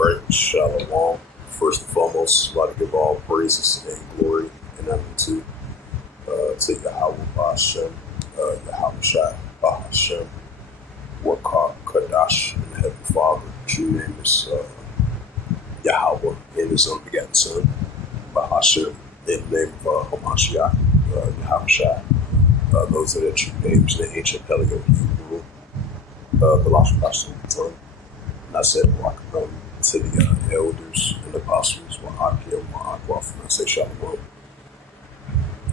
All right, Shalom. First and foremost, I'd like to give all praises and glory and honor to Yahweh Ba'Shem, Yahweh Shai Ba'Shem, Wakar Kadash, and the Heavenly Father. True name is Yahweh and His unbegotten Son, Ba'Shem, in the name of Hamashiach, Yahweh Shai. Those are the true names in the ancient Paleo-Hebrew, the Lashon Ba'Shem. And I said, welcome to the elders and apostles, Wa'akim, Wa'akwaf, and I say Shalom.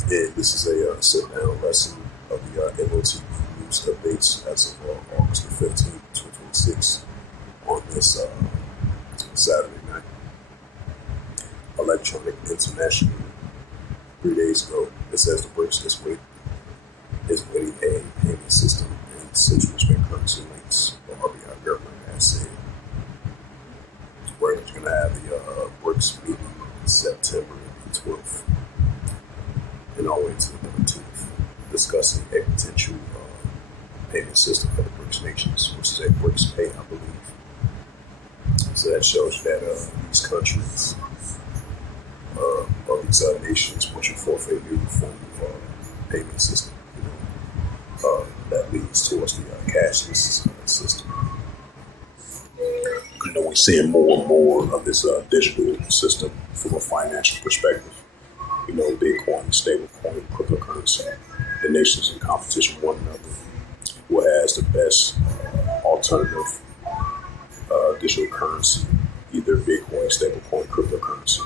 And this is a sit-down lesson of the M.O.T.B news updates as of August the 15th, 2026, on this Saturday night. Electronic International, 3 days ago, it says the BRICS this week is waiting a payment system and central bank currency links. The RBI government has said we're going to have the BRICS meeting September the 12th and all the way to the 19th, discussing a potential payment system for the BRICS nations, which is a BRICS pay, I believe. So that shows that these countries or these nations want to forfeit a new form of payment system, that leads towards the cashless system. We're seeing more and more of this digital system from a financial perspective. Bitcoin, stablecoin, cryptocurrency. The nations in competition with one another. Who has the best alternative digital currency, either Bitcoin, stablecoin, cryptocurrency.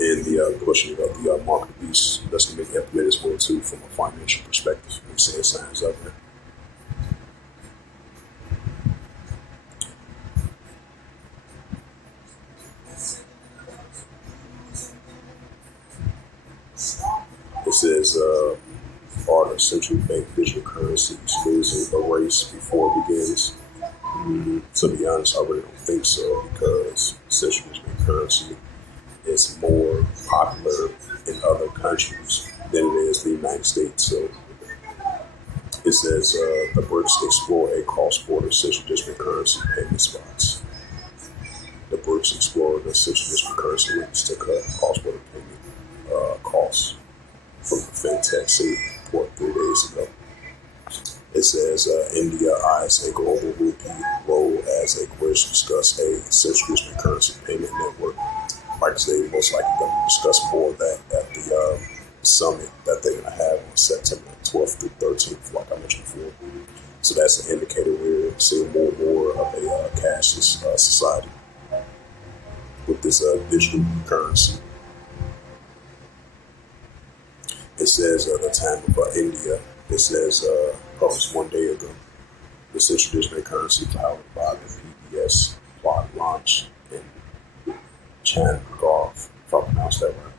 And the pushing of the market beast that's going to be implemented as well too from a financial perspective. We're seeing signs of it. It says, are the central bank digital currencies losing a race before it begins? To be honest, I really don't think so, because central bank currency is more popular in other countries than it is in the United States. So it says the BRICS explore a cross-border central district currency payment spots. The BRICS explore the central district currency links to cut cross-border payment costs from the fintech city report 3 days ago. It says India eyes a global rupee role as a bridge to discuss a central district currency payment network. Like I say, most likely going to discuss more of that at the summit that they're going to have on September 12th through 13th, like I mentioned before. So that's an indicator we're seeing more and more of a cashless society with this digital currency. It says the time of India, it says published 1 day ago, the central digital currency powered by the PBS plot launch in China Golf, if I pronounced that right.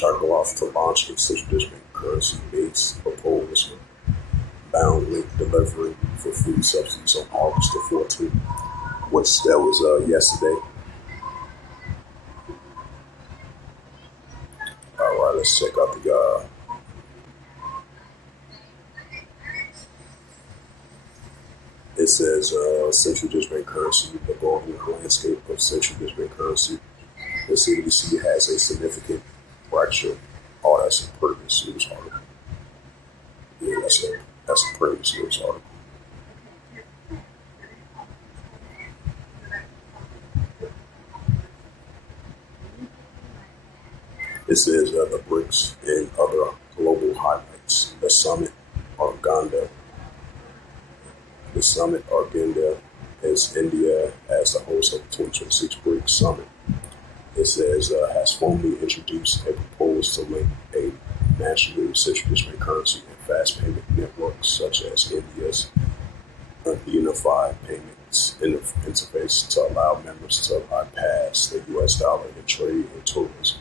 Golf to launch its central digital currency base proposal, bound link delivery for food subsidies on August the 14th. Which that was yesterday. All right, let's check out the it says central district currency, the global landscape of central district currency. The CDC has a significant fracture. Oh, that's a previous news article. Yeah, that's a previous news article. It says the BRICS and other global highlights. The summit agenda. The summit agenda is India as the host of the 2026 BRICS summit. It says has formally introduced a proposal to link a national central district currency and fast payment networks such as India's unified payments interface to allow members to bypass the U.S. dollar in trade and tourism.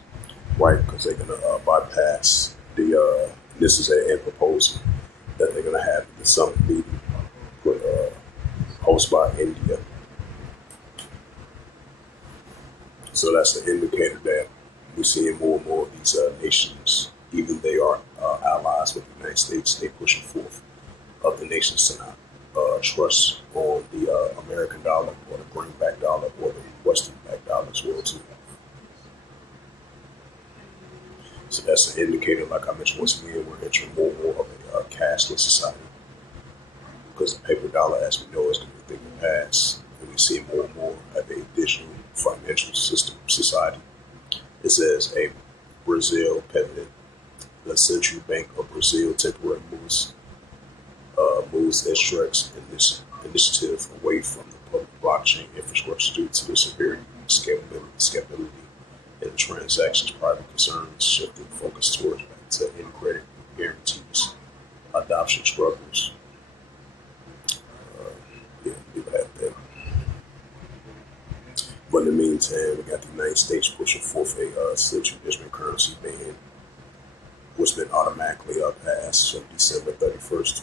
Right, because they're going to bypass the, this is a proposal that they're going to have at the summit meeting hosted by India. So that's an indicator that we're seeing more and more of these nations Even they are allies with the United States, they pushing forth of the nations to not trust on the American dollar or the greenback dollar or the Western back dollar as well too. So that's an indicator, like I mentioned once again, we're entering more and more of a cashless society because the paper dollar, as we know, is going to be a thing of the past, and we see more and more of a digital financial system society. It says a Brazil president, the Central Bank of Brazil temporarily moves extracts in this initiative away from the public blockchain infrastructure due to the severity, scalability, and transactions private concerns, shifting focus towards back to credit guarantees, adoption struggles. Yeah, leave it at that. But in the meantime, we got the United States pushing forth a central digital currency ban, which been automatically passed on December 31st,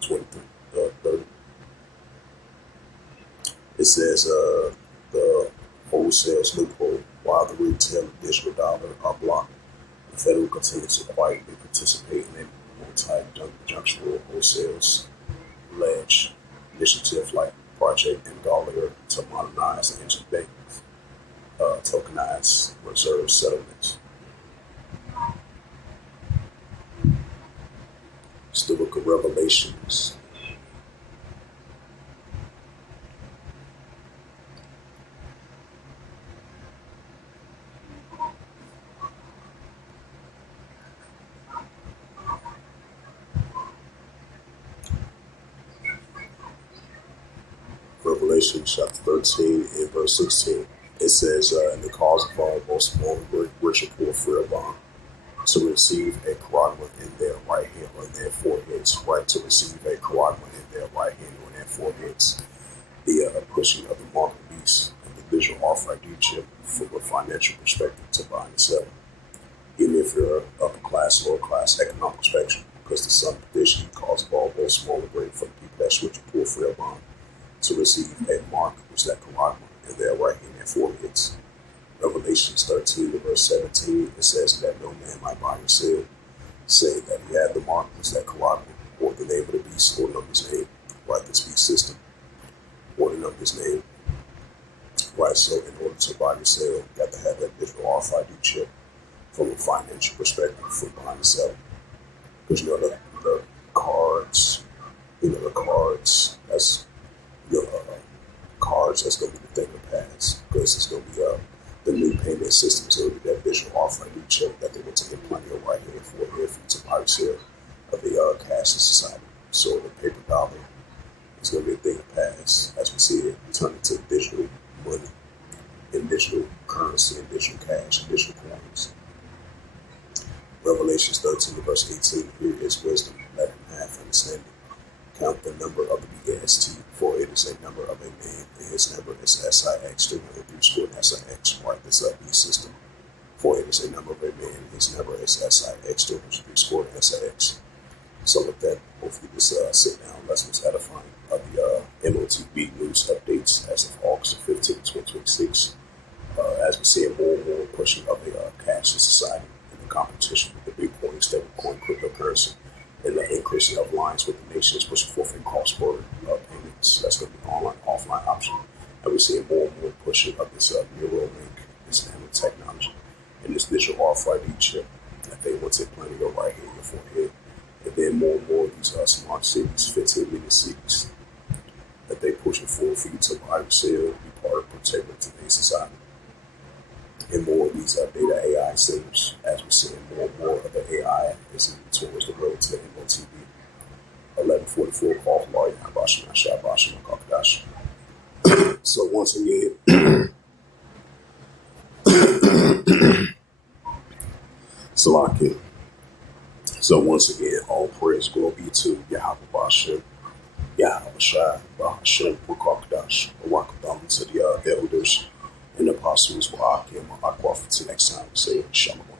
2030. It says the wholesale loophole, while the retail and digital dollar are blocked, the federal continues to quietly participate in a multi-junctural wholesale ledge initiative like Project Engalia to modernize the interbank tokenized reserve settlements. Still look at Revelations. Revelation chapter 13 and verse 16. It says, in the cause of all, both small and great, rich and poor, free or bond, to receive a caragma in their right hand on their foreheads, right to receive a caragma in their right hand on their foreheads. The pushing of the mark of the beast and the visual RFID chip from a financial perspective to buy and sell. Even if you're upper class, lower class, economic spectrum, because the sum condition cause of all, both small and great, for the people that switch poor, free or bond, to receive a mark which that caragma in their right hand and foreheads. Revelations 13 verse 17, it says that no man might buy or sell, saying that he had the mark was that caragma, or the name of the beast, or the number's name, right, this beast system, or the number's name. Right, so in order to buy or sell, you got to have that digital RFID chip from a financial perspective for buying and selling. Because the cards, the cards, cards, that's going to be the thing to pass, because it's going to be the new payment systems, going to be that visual RFID chip that they want to implant your right hand for you to buy or sell of the cashless society. So the paper dollar is going to be a thing to pass, as we see it turn into digital money and digital currency and digital cash and digital coins. Revelations 13 verse 18, here is wisdom, let him have understanding. Count the number of the BST, for it is a number of a man, and his number is SIX 203 squared SIX, right? This beast system. For it is a number of a man, and his number is SIX 203 squared SIX. So with that, hopefully this sit down lesson was edifying of the M.O.T.B news updates as of August 15, 2026. As we see more and more pushing of a cashless society and the competition with the Bitcoin, stablecoin, cryptocurrency, and the increasing of lines with the nations pushing forth in cross-border payments. That's going to be online, offline option. And we're seeing more and more pushing of this neural link, this nanotechnology, and this digital RFID chip that they want to implant in your right hand, your forehead. And then more and more of these smart cities, 15-minute cities, that they pushing forward for you to buy or sell, be part of protecting today's society. And more of these data AI centers, as we're seeing more and more of the AI is moving towards the road to M.O.T.B. 1144 call from Mario Habashi, Shabashi, Kakadashi. So once again, Salaki. So once again, all praise glory be to Yahweh Bashem, Yahweh Shai, Bahashem, Kakadash, Wakabam, to the elders and apostles, Wa'akim, Aqua, to next time, say Shalom.